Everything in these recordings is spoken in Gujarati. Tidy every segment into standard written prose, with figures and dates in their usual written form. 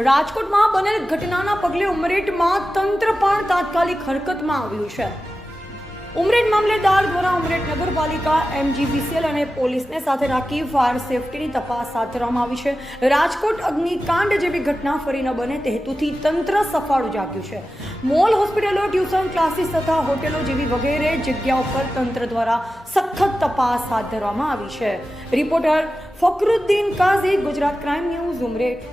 રાજકોટમાં બનેલ ઘટનાના પગલે ઉમરેઠમાં તંત્ર પણ તાત્કાલિક હરકતમાં આવ્યું છે। ઉમરેઠ મામલેદાર દ્વારા ઉમરેઠ નગરપાલિકા, MGVCL અને પોલીસને સાથે રાખી ફાયર સેફટીની તપાસ હાથ ધરવામાં આવી છે। રાજકોટ અગ્નિકાંડ જેવી ઘટના ફરી ન બને તે હેતુથી તંત્ર સફાળું જાગ્યું છે। મોલ, હોસ્પિટલો, ટ્યુશન ક્લાસીસ તથા હોટેલો જેવી વગેરે જગ્યાઓ પર તંત્ર દ્વારા સખત તપાસ હાથ ધરવામાં આવી છે। રિપોર્ટર ફકરુદ્દીન કાઝી, ગુજરાત ક્રાઇમ ન્યૂઝ, ઉમરેઠ।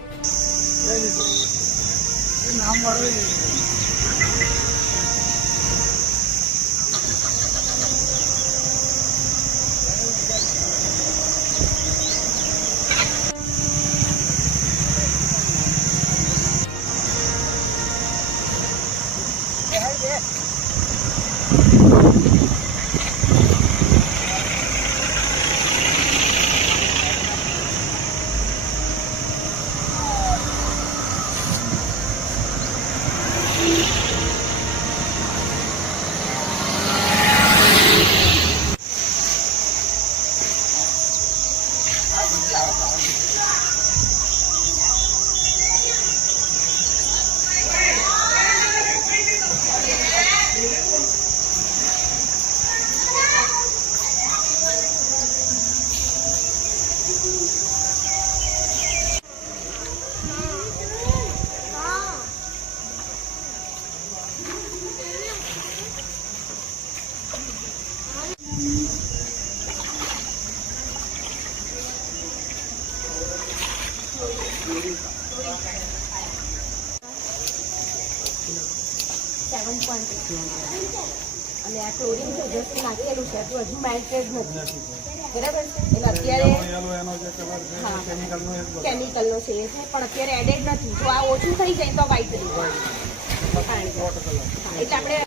અને આ ક્લોરીન છે જસ્ટ નાખેલું છે તો હજુ મેલ્ટેડ નથી, બરાબર? એટલે અત્યારે કેમિકલનો છે એ છે, પણ અત્યારે એડેડ નથી। જો આ ઓછું થઈ જાય તો વ્હાઈટ થઈ જાય, એટલે આપણે